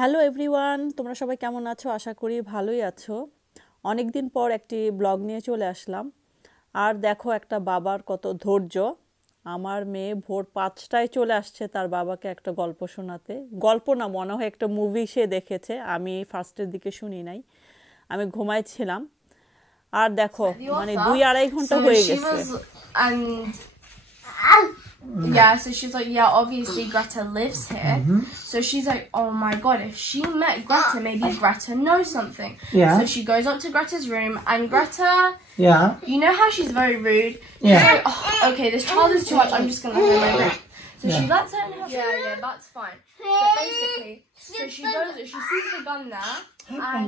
Hello everyone, তোমরা সবাই কেমন আছো? আশা করি ভালোই আছো। অনেক দিন পর একটি ব্লগ নিয়ে চলে আসলাম। আর দেখো একটা বাবার কত ধৈর্য। আমার মেয়ে ভোর ৫টায় চলে আসছে তার বাবাকে একটা গল্প শোনাতে। গল্প না, মনে হয় একটা মুভি সে দেখেছে, আমি ফার্স্টের দিকে শুনি নাই, আমি ঘুমাইছিলাম। আর দেখো মানে ২-২.৫ ঘন্টা হয়ে গেছে। Yeah, so she's like, yeah, obviously Greta lives here. So she's like, oh my god, if she met Greta, maybe Greta knows something. Yeah. So she goes up to Greta's room, and Greta, Yeah. you know how she's very rude? She's Yeah. like, oh, okay, this child is too much, I'm just gonna let her in my room. So she lets her in her yeah, that's fine. But basically, so she goes, she sees the gun there, and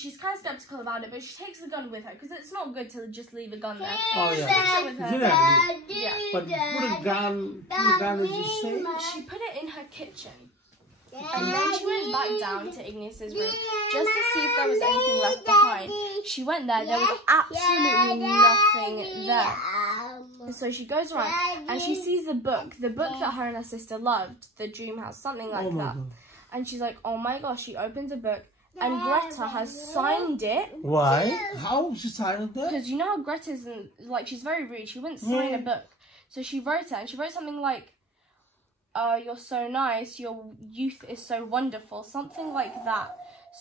she's kind of skeptical about it, but she takes the gun with her, because it's not good to just leave a gun there. Oh, yeah. She takes it with her. Yeah. But put a gun as you say. She put it in her kitchen. And then she went back down to Ignis's room just to see if there was anything left behind. She went there, there was absolutely nothing there. So she goes around and she sees the book that her and her sister loved, The Dream House, something like that. God. And she's like, oh my gosh, she opens a book and Greta has signed it. Why? How she signed that? Because you know how Greta's, like, she's very rude. She wouldn't sign a book. So she wrote it, and she wrote something like, you're so nice, your youth is so wonderful, something like that.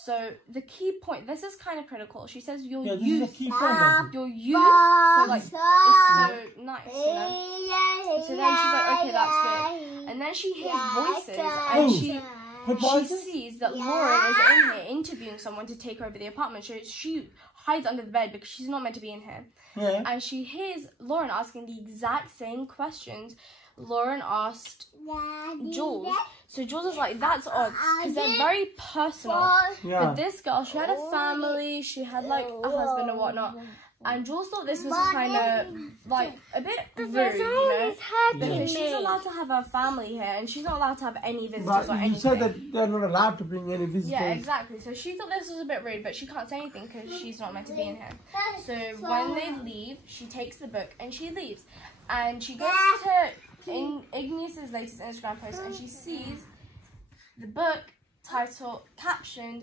So the key point, this is kind of critical. She says your youth, this is the key point. your youth, so like, is so nice, you know. So then she's like, okay, that's weird. And then she hears voices, and she sees that Lauren is in here interviewing someone to take over the apartment. So she hides under the bed because she's not meant to be in here. Yeah. And she hears Lauren asking the exact same questions Lauren asked Jules. So Jules is like, that's odd, because they're very personal. Yeah. But this girl, she had a family, she had like a husband and whatnot. And Jules thought this was kind of like a bit rude, you know, because she's allowed to have her family here and she's not allowed to have any visitors or But you anything. said that they're not allowed to bring any visitors. Yeah, exactly. So she thought this was a bit rude, but she can't say anything because she's not meant to be in here. So when they leave, she takes the book and she leaves. And she goes to Ignis's latest Instagram post and she sees the book title captioned,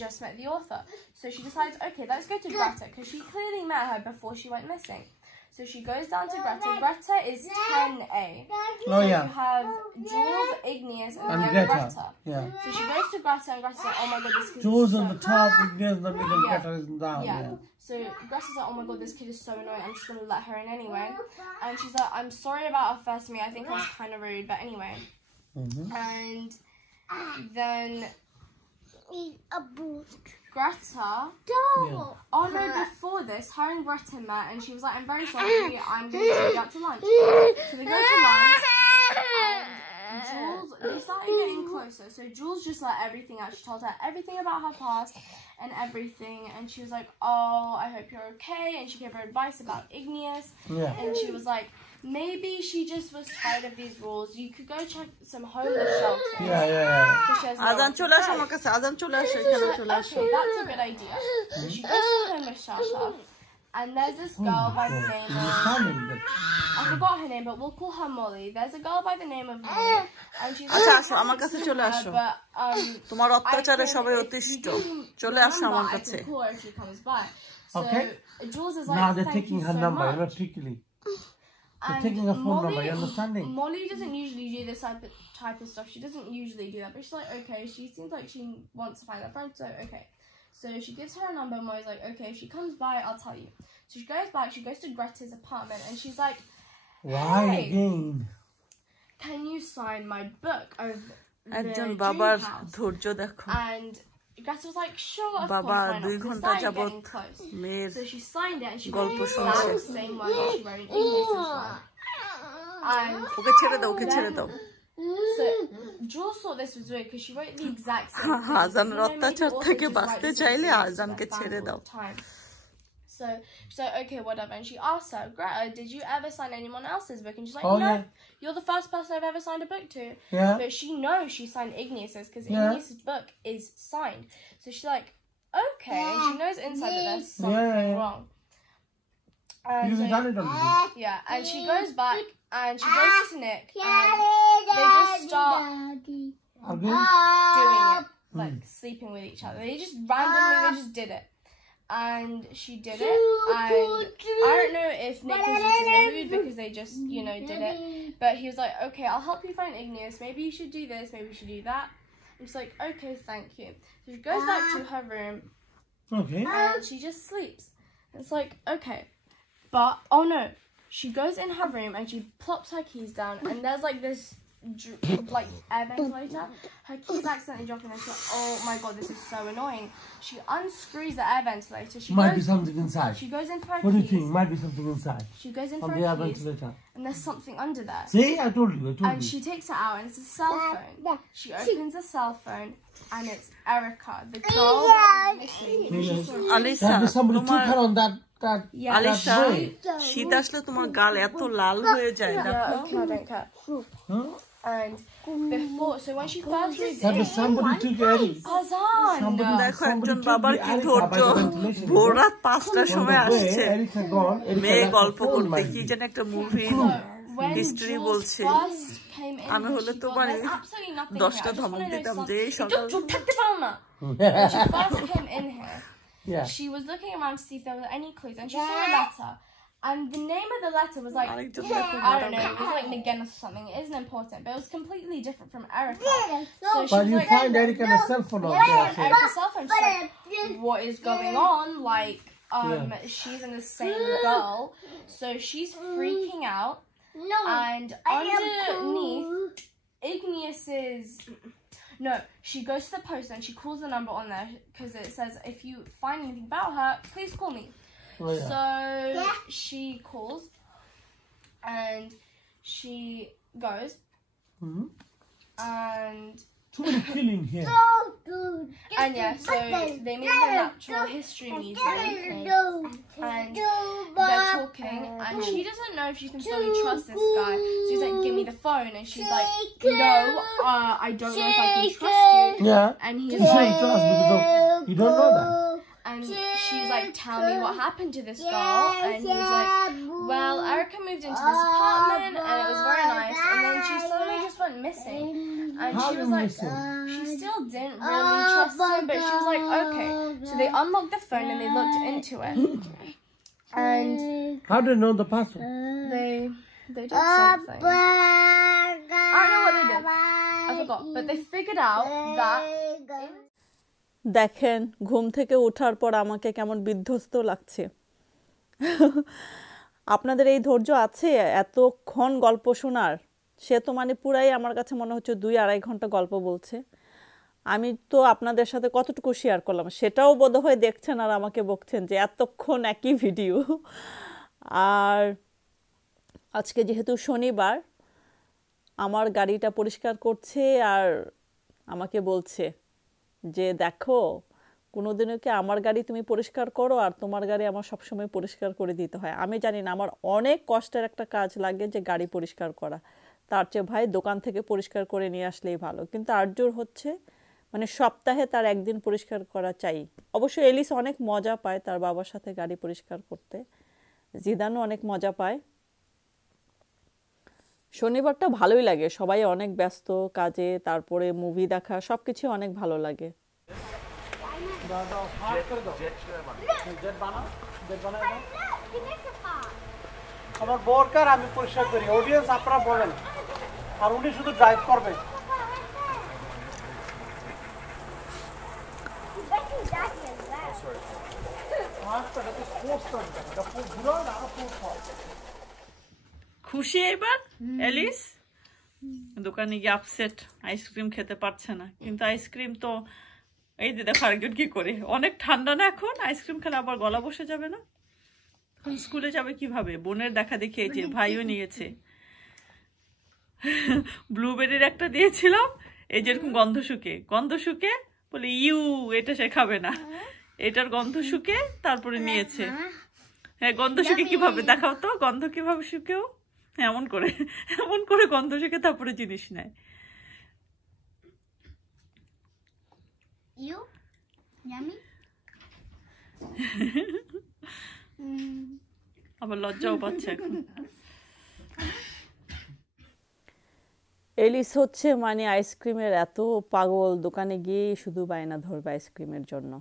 just met the author. So she decides, okay, let's go to Greta, because she clearly met her before she went missing. So she goes down to Greta. Greta is 10A. Oh, yeah. You have Jules, Ignis, and then Greta. Yeah. So she goes to Greta and Greta's like, oh my god, this kid Jules is so on the top, bad. Ignis in the middle, Yeah. Greta is down. Yeah. Yeah. So Greta's like, oh my god, this kid is so annoying, I'm just going to let her in anyway. And she's like, I'm sorry about our first meet, I think I was kind of rude, but anyway. And then Greta, oh no, before this, her and Greta met and she was like, I'm very sorry, I'm going to take you out to lunch. So they go to lunch and Jules, they started getting closer. So Jules just let everything out. She told her everything about her past and everything. And she was like, oh, I hope you're okay. And she gave her advice about Ignis. Yeah. And she was like, maybe she just was tired of these rules. You could go check some homeless shelters. Yeah. Because she has nowhere আজান to চলে আসো go. আমার কাছে, আজান চলে আসো, এখানে চলে আসো। Okay, that's a good idea. So she goes to the homeless shelter, and there's this girl by the name of, I forgot her name, but we'll call her Molly. There's a girl by the name of Molly, and she's আচ্ছা আসো আমার কাছে চলে আসো, but তোমার অত্যাচারে সবাই অতিষ্ঠ, চলে আসো আমার I কাছে। can call her if she comes by. So Okay. Jules is like, Now they're thank taking you her so number, much. not trickily. They're And taking her phone number, you understanding? Molly doesn't usually do this type of stuff. She doesn't usually do that. But she's like, okay, she seems like she wants to find her friend, so okay. So she gives her a number, and Molly's like, okay, if she comes by, I'll tell you. So she goes back, she goes to Greta's apartment, and she's like, Why hey, again? can you sign my book of the একজন Dream বাবার House? ধৈর্য দেখো। And Greta was like, sure, of বাবা course, why not? 2 'Cause ঘন্টা they're যাবত getting close. মেয়ের So she signed it, and she গল্প wrote the শুনছে। exact same one that she wrote in Ignis's one. And ওকে ছেড়ে দাও, ওকে ছেড়ে দাও। so Jules thought this was weird because she wrote the exact same thing. আজানের অত্যাচার maybe থেকে also just বাঁচতে write the same চাইলে things আজানকে to their ছেড়ে fans দাও। all the time. So she's like, okay, whatever. And she asked her, Greta, did you ever sign anyone else's book? And she's like, Oh, no, yeah. you're the first person I've ever signed a book to. Yeah. But she knows she signed Ignis's because Yeah. Ignis's book is signed. So she's like, okay. And she knows inside that there's something wrong. And You've so- done it already. yeah, and she goes back and she goes to Nick and they just start Again? doing it. like sleeping with each other. They just randomly they just did it. And she did it, and I don't know if Nick was just in the mood because they just, you know, did it. But he was like, okay, I'll help you find Igneous. Maybe you should do this, maybe you should do that. And she's like, okay, thank you. So she goes back to her room, Okay. and she just sleeps. It's like, okay. But, oh no, she goes in her room and she plops her keys down, and there's like this like air ventilator. Her keys accidentally drop, and she's like, oh my god, this is so annoying. She unscrews the air ventilator. Might be something inside. She goes in for her What do you keys. think? Might be something inside. She goes in Of for the air her keys, ventilator. and there's something under there. See, I told you. And she takes it out, and it's a cell phone. She opens the cell phone, and it's Erica, the girl that was missing. Alisha That somebody took তোমার her on that Alisha way. শীত আসলে তোমার গাল এত লাল হয়ে যায় Yeah, দেখো okay, I don't care. Huh? And before, so when she first moved That in, was somebody took Eddie. Azan! Somebody- দেখো somebody একজন took বাবার the কি Erica ধৈর্য by the ventilation. ভোর রাত 5টার On সময় the way, আসছে Erica gone. Erica মেয়ে left গল্প the phone, করতে mind কি you. যেন একটা মুভি when History Jules বলছে। first came in, আমি হলে she তোমার got, there's absolutely nothing 10টা here. I just ধমক wanna know দিতাম something. যে এই It সকাল took থাকতে পারো না। When she first came in here, Yeah. she was looking around to see if there were any clues, and she saw a letter. And the name of the letter was like, আরেকজন I দেখো don't know, it was like Nagena or something. It isn't important, but it was completely different from Erica. So she But was you like, find Erica on the cell phone out there. So. Erica's cell phone. She's like, what is going on? Like, she's in the same girl, so she's freaking out. And underneath Igneous's, no, she goes to the post and she calls the number on there because it says, if you find anything about her, please call me. Oh, yeah. So she calls and she goes and Too many killing here. yeah, so they meet at the Natural History Museum and they're talking and she doesn't know if she can fully trust this guy. So he's like, give me the phone, and she's like, no, I don't know if I can trust you. Yeah. And You he's shouldn't like, trust because of, you don't know that. and she's like, tell me what happened to this girl. And he's like, well, Erica moved into this apartment and it was very nice, and then she suddenly just went missing. And How she was you like, missing? she still didn't really trust him, but she was like, okay. So they unlocked the phone and they looked into it. And How do you know the password? they did something. I don't know what they did. I forgot. But they figured out that দেখেন ঘুম থেকে ওঠার পর আমাকে কেমন বিধ্বস্ত লাগছে আপনাদের এই ধৈর্য আছে এতক্ষণ গল্প শোনার সে তো মানে পুরাই আমার কাছে মনে হচ্ছে 2-2.5 ঘন্টা গল্প বলছে আমি তো আপনাদের সাথে কতটুকু শেয়ার করলাম সেটাও বোধহয় দেখছেন আর আমাকে বকছেন যে এতক্ষণ একই ভিডিও আর আজকে যেহেতু শনিবার আমার গাড়িটা পরিষ্কার করছে আর আমাকে বলছে যে দেখো কোনোদিনও কি আমার গাড়ি তুমি পরিষ্কার করো আর তোমার গাড়ি আমার সবসময় পরিষ্কার করে দিতে হয় আমি জানি না আমার অনেক কষ্টের একটা কাজ লাগে যে গাড়ি পরিষ্কার করা তার চেয়ে ভাই দোকান থেকে পরিষ্কার করে নিয়ে আসলেই ভালো কিন্তু আর্যর হচ্ছে মানে সপ্তাহে তার একদিন পরিষ্কার করা চাই অবশ্য এলিস অনেক মজা পায় তার বাবার সাথে গাড়ি পরিষ্কার করতে জিদানও অনেক মজা পায় শনিবারটা ভালোই লাগে সবাই অনেক ব্যস্ত কাজে তারপরে মুভি দেখা সবকিছু অনেক ভালো লাগে আমার বোরকার আমি পরিষ্কার করি অডিয়েন্স আপনারা বলেন আর উনি শুধু ড্রাইভ করবে খুশি এবার এলিস দোকানে গিয়ে আপসেট আইসক্রিম খেতে পারছে না কিন্তু আইসক্রিম তো এই যে দেখো আরেকজন কি করে অনেক ঠান্ডা না এখন আইসক্রিম খেলে আবার গলা বসে যাবে না এখন স্কুলে যাবে কিভাবে বোনের দেখা দেখি এই যে ভাইও নিয়েছে ব্লুবেরির একটা দিয়েছিলাম এই যেরকম গন্ধ শুকে বলে ইউ এটা সে খাবে না এটার গন্ধ শুকে তারপরে নিয়েছে হ্যাঁ গন্ধ শুকে কিভাবে দেখাও তো গন্ধ কিভাবে শুকেও এমন করে গন্ধ শুকে তারপরে জিনিস নেয় You? Yummy? আবার লজ্জাও পাচ্ছে এখন এলিস হচ্ছে মানে আইসক্রিমের এত পাগল, দোকানে গিয়ে শুধু বায়না ধরবে আইসক্রিমের জন্য,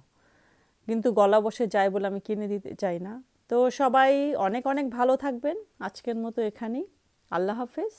কিন্তু গলা বসে যায় বলে আমি কিনে দিতে চাই না। তো সবাই অনেক অনেক ভালো থাকবেন, আজকের মতো এখানেই। আল্লাহ হাফেজ।